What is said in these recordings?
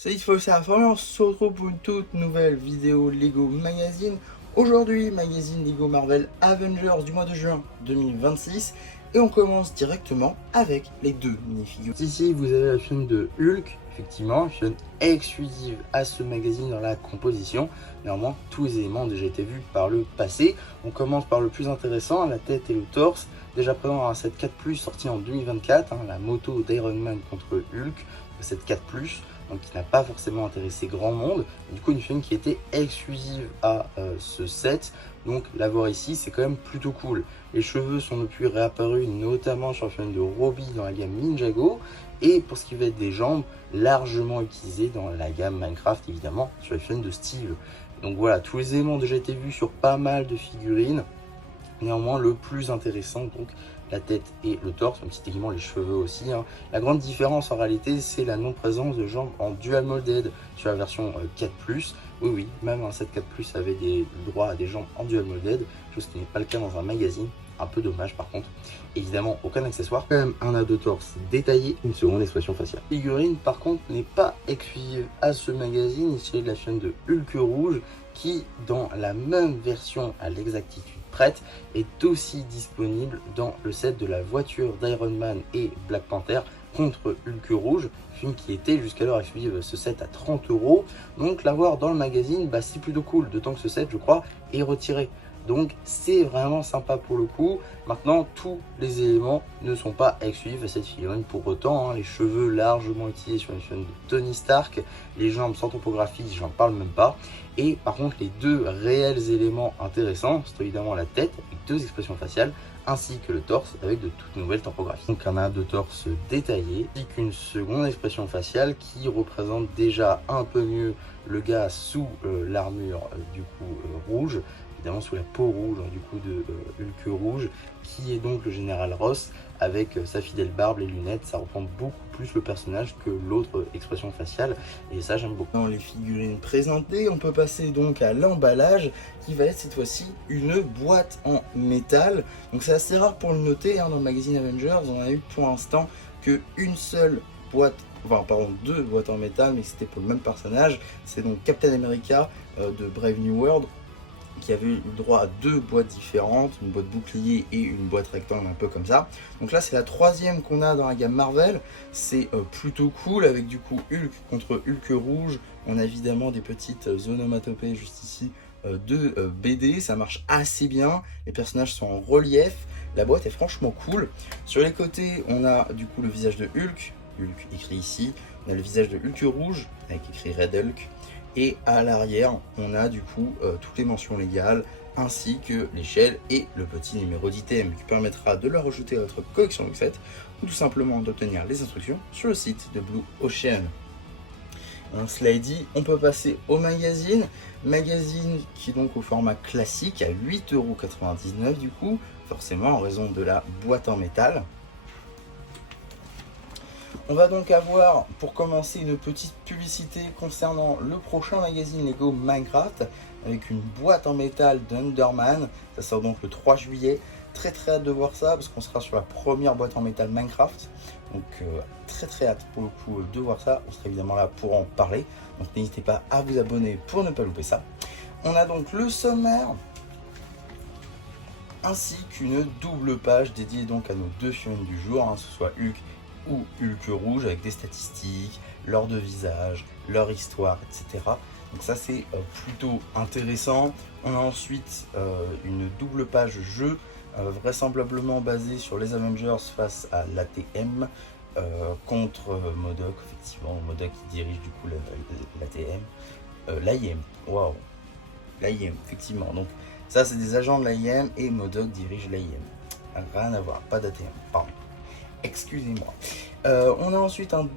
Salut, il faut savoir, on se retrouve pour une toute nouvelle vidéo Lego Magazine. Aujourd'hui, magazine Lego Marvel Avengers du mois de juin 2026. Et on commence directement avec les deux minifigures. Ici, vous avez la figurine de Hulk, effectivement, une figurine exclusive à ce magazine dans la composition. Néanmoins, tous les éléments ont déjà été vus par le passé. On commence par le plus intéressant, la tête et le torse. Déjà présent dans un set 4+, sorti en 2024, la moto d'Iron Man contre Hulk, cette 4+, donc qui n'a pas forcément intéressé grand monde. Du coup, une figurine qui était exclusive à ce set, donc l'avoir ici, c'est quand même plutôt cool. Les cheveux sont depuis réapparus, notamment sur la figurine de Robbie dans la gamme Ninjago, et pour ce qui va être des jambes, largement utilisées dans la gamme Minecraft, évidemment, sur la figurine de Steve. Donc voilà, tous les éléments ont déjà été vus sur pas mal de figurines. Néanmoins, le plus intéressant, donc la tête et le torse, même si techniquement les cheveux aussi. La grande différence en réalité, c'est la non-présence de jambes en dual molded sur la version 4+. Oui, même un set 4+, avait le droit à des jambes en dual molded, chose qui n'est pas le cas dans un magazine. Un peu dommage par contre. Évidemment, aucun accessoire. Quand même un ado torse détaillé, une seconde expression faciale. La figurine, par contre, n'est pas exclusive à ce magazine. Il s'agit de la chaîne de Hulk rouge qui, dans la même version à l'exactitude prête, est aussi disponible dans le set de la voiture d'Iron Man et Black Panther contre Hulk rouge, film qui était jusqu'alors exclusive ce set à 30 €. Donc l'avoir dans le magazine, c'est plutôt cool, d'autant que ce set, je crois, est retiré. Donc c'est vraiment sympa pour le coup. Maintenant, tous les éléments ne sont pas exclusifs à cette figurine pour autant. Les cheveux largement utilisés sur une figurine de Tony Stark, les jambes sans topographie, j'en parle même pas. Et par contre, les deux réels éléments intéressants, c'est évidemment la tête avec deux expressions faciales, ainsi que le torse avec de toutes nouvelles topographies. Donc un a de torse détaillé, ainsi qu'une seconde expression faciale qui représente déjà un peu mieux le gars sous l'armure du coup rouge, évidemment sous la peau rouge du coup de Hulk rouge, qui est donc le général Ross avec sa fidèle barbe, les lunettes. Ça reprend beaucoup plus le personnage que l'autre expression faciale, et ça j'aime beaucoup. Dans les figurines présentées, on peut passer donc à l'emballage qui va être cette fois-ci une boîte en métal. Donc c'est assez rare pour le noter, dans le magazine Avengers on a eu pour l'instant qu'une seule boîte, enfin pardon, deux boîtes en métal, mais c'était pour le même personnage. C'est donc Captain America de Brave New World, qui avait eu le droit à deux boîtes différentes, une boîte bouclier et une boîte rectangle, un peu comme ça. Donc là c'est la troisième qu'on a dans la gamme Marvel. C'est plutôt cool, avec du coup Hulk contre Hulk rouge. On a évidemment des petites onomatopées juste ici de BD, ça marche assez bien, les personnages sont en relief, la boîte est franchement cool. Sur les côtés on a du coup le visage de Hulk écrit ici, on a le visage de Hulk rouge avec écrit Red Hulk, et à l'arrière on a du coup toutes les mentions légales ainsi que l'échelle et le petit numéro d'item qui permettra de le rajouter à votre collection de set ou tout simplement d'obtenir les instructions sur le site de Blue Ocean. Cela est dit, on peut passer au magazine qui est donc au format classique à 8,99 € du coup, forcément en raison de la boîte en métal. On va donc avoir pour commencer une petite publicité concernant le prochain magazine Lego Minecraft avec une boîte en métal d'Underman. Ça sort donc le 3 juillet. Très hâte de voir ça parce qu'on sera sur la première boîte en métal Minecraft. Donc très hâte pour le coup de voir ça. On sera évidemment là pour en parler. Donc n'hésitez pas à vous abonner pour ne pas louper ça. On a donc le sommaire ainsi qu'une double page dédiée donc à nos deux figurines du jour, que ce soit Hulk ou Hulk rouge, avec des statistiques, leur de visage, leur histoire, etc. Donc ça c'est plutôt intéressant. On a ensuite une double page jeu, vraisemblablement basée sur les Avengers face à l'ATM contre MODOK, effectivement MODOK qui dirige du coup l'ATM, l'AIM, waouh, l'AIM effectivement. Donc ça c'est des agents de l'AIM et MODOK dirige l'AIM. Rien à voir, pas d'ATM, pardon. Excusez-moi. On a ensuite un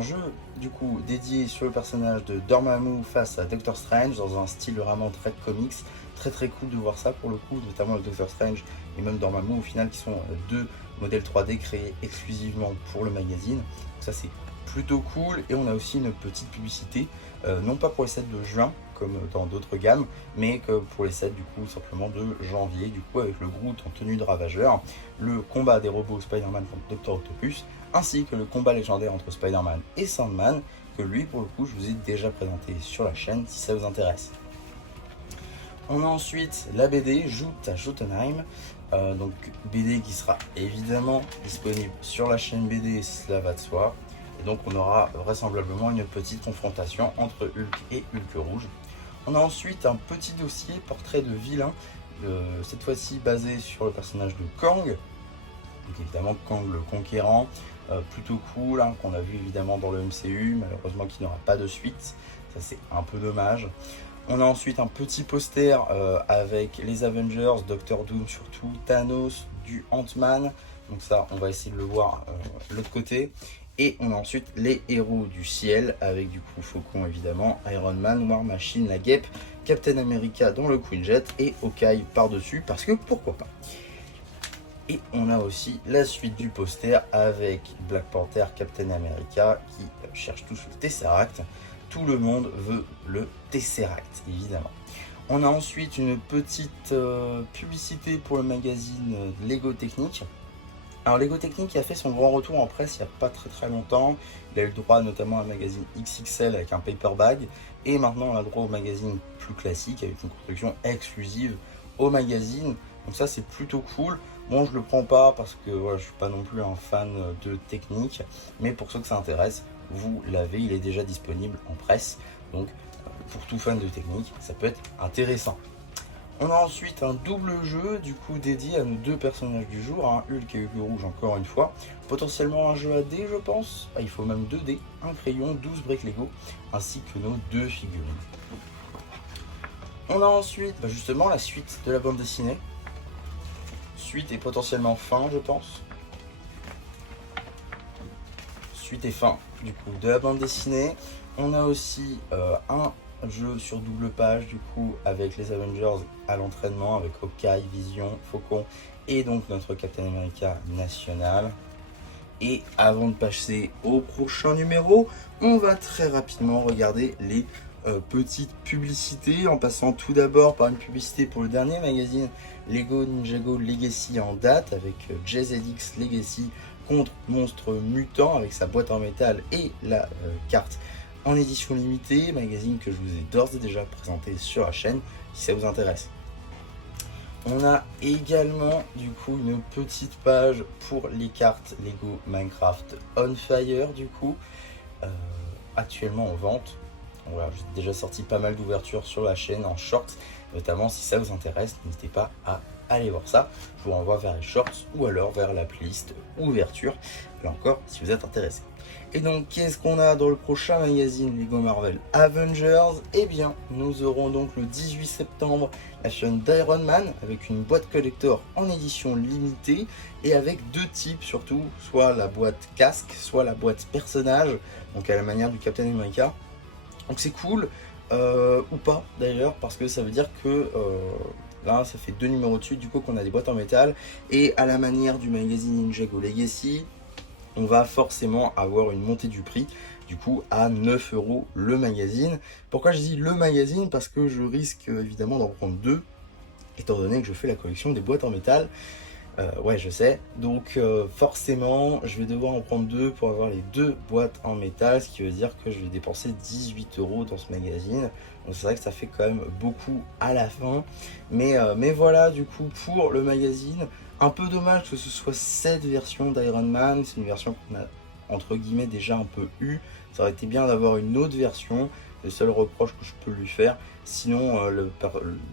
jeu du coup dédié sur le personnage de Dormammu face à Doctor Strange dans un style vraiment très comics. Très cool de voir ça pour le coup, notamment le Doctor Strange et même Dormammu au final qui sont deux modèles 3D créés exclusivement pour le magazine. Donc ça c'est plutôt cool. Et on a aussi une petite publicité, non pas pour les sets de juin comme dans d'autres gammes, mais que pour les sets du coup simplement de janvier, du coup avec le Groot en tenue de ravageur, le combat des robots Spider-Man contre Dr Octopus, ainsi que le combat légendaire entre Spider-Man et Sandman, que lui pour le coup je vous ai déjà présenté sur la chaîne si ça vous intéresse. On a ensuite la BD Jutta Jotunheim, donc BD qui sera évidemment disponible sur la chaîne BD, cela va de soi. Et donc on aura vraisemblablement une petite confrontation entre Hulk et Hulk rouge. On a ensuite un petit dossier portrait de vilain, cette fois-ci basé sur le personnage de Kang. Donc évidemment Kang le Conquérant, plutôt cool, hein, qu'on a vu évidemment dans le MCU, malheureusement qui n'aura pas de suite, ça c'est un peu dommage. On a ensuite un petit poster avec les Avengers, Doctor Doom surtout, Thanos, du Ant-Man, donc ça on va essayer de le voir de l'autre côté. Et on a ensuite les héros du ciel avec du coup Faucon évidemment, Iron Man, War Machine, la Guêpe, Captain America dans le Quinjet et Hawkeye par-dessus parce que pourquoi pas. Et on a aussi la suite du poster avec Black Panther, Captain America qui cherchent tous le Tesseract. Tout le monde veut le Tesseract évidemment. On a ensuite une petite publicité pour le magazine Lego Technique. Alors Lego Technique a fait son grand retour en presse il n'y a pas très longtemps. Il a eu le droit notamment à un magazine XXL avec un paper bag. Et maintenant on a le droit au magazine plus classique avec une construction exclusive au magazine. Donc ça c'est plutôt cool. Bon je le prends pas parce que voilà, je suis pas non plus un fan de technique. Mais pour ceux que ça intéresse, vous l'avez, il est déjà disponible en presse. Donc pour tout fan de technique, ça peut être intéressant. On a ensuite un double jeu du coup dédié à nos deux personnages du jour, hein, Hulk et Hulk rouge encore une fois. Potentiellement un jeu à dés je pense, il faut même 2 dés, un crayon, 12 briques Lego, ainsi que nos 2 figurines. On a ensuite justement la suite de la bande dessinée. Suite et potentiellement fin je pense. Suite et fin du coup de la bande dessinée. On a aussi un jeu sur double page du coup avec les Avengers à l'entraînement avec Hawkeye, Vision, Faucon et donc notre Captain America national. Et avant de passer au prochain numéro, on va très rapidement regarder les petites publicités en passant tout d'abord par une publicité pour le dernier magazine Lego Ninjago Legacy en date avec JZX Legacy contre Monstre Mutant avec sa boîte en métal et la carte en édition limitée, magazine que je vous ai d'ores et déjà présenté sur la chaîne si ça vous intéresse. On a également du coup une petite page pour les cartes Lego Minecraft On Fire du coup, actuellement en vente. Voilà, j'ai déjà sorti pas mal d'ouvertures sur la chaîne en shorts, notamment si ça vous intéresse, n'hésitez pas à aller voir ça. Je vous renvoie vers les shorts ou alors vers la playlist ouverture, là encore si vous êtes intéressé. Et donc qu'est-ce qu'on a dans le prochain magazine Lego Marvel Avengers? Eh bien nous aurons donc le 18 septembre la chaîne d'Iron Man avec une boîte collector en édition limitée et avec 2 types surtout, soit la boîte casque, soit la boîte personnage, donc à la manière du Captain America. Donc c'est cool, ou pas d'ailleurs, parce que ça veut dire que là ça fait 2 numéros dessus du coup qu'on a des boîtes en métal. Et à la manière du magazine Ninjago Legacy, on va forcément avoir une montée du prix, du coup à 9 € le magazine. Pourquoi je dis le magazine? Parce que je risque évidemment d'en prendre 2, étant donné que je fais la collection des boîtes en métal. Ouais je sais, donc forcément je vais devoir en prendre 2 pour avoir les 2 boîtes en métal, ce qui veut dire que je vais dépenser 18 € dans ce magazine. Donc c'est vrai que ça fait quand même beaucoup à la fin, mais voilà du coup pour le magazine. Un peu dommage que ce soit cette version d'Iron Man, c'est une version qu'on a entre guillemets déjà un peu eu. Ça aurait été bien d'avoir une autre version, le seul reproche que je peux lui faire. Sinon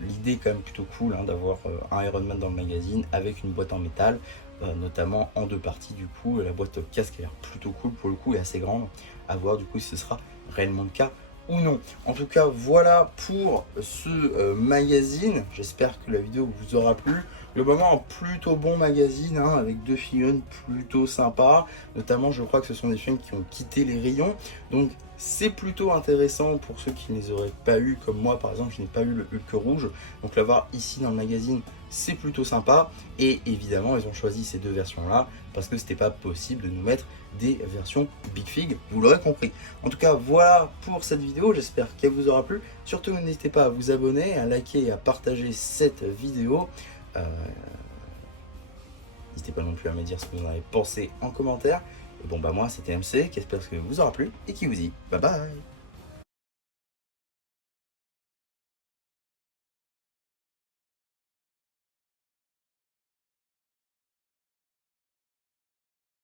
l'idée est quand même plutôt cool hein, d'avoir un Iron Man dans le magazine avec une boîte en métal, notamment en 2 parties du coup. La boîte casque a l'air plutôt cool pour le coup et assez grande, à voir du coup si ce sera réellement le cas ou non. En tout cas voilà pour ce magazine, j'espère que la vidéo vous aura plu. Globalement un plutôt bon magazine hein, avec 2 figurines plutôt sympas, notamment je crois que ce sont des figurines qui ont quitté les rayons, donc c'est plutôt intéressant pour ceux qui ne les auraient pas eu, comme moi par exemple je n'ai pas eu le Hulk rouge, donc l'avoir ici dans le magazine c'est plutôt sympa. Et évidemment ils ont choisi ces 2 versions là parce que c'était pas possible de nous mettre des versions Big Fig, vous l'aurez compris. En tout cas voilà pour cette vidéo, j'espère qu'elle vous aura plu. Surtout n'hésitez pas à vous abonner, à liker et à partager cette vidéo. N'hésitez pas non plus à me dire ce que vous en avez pensé en commentaire. Et bon bah moi c'était MC, qui espère que vous aura plu et qui vous dit bye bye.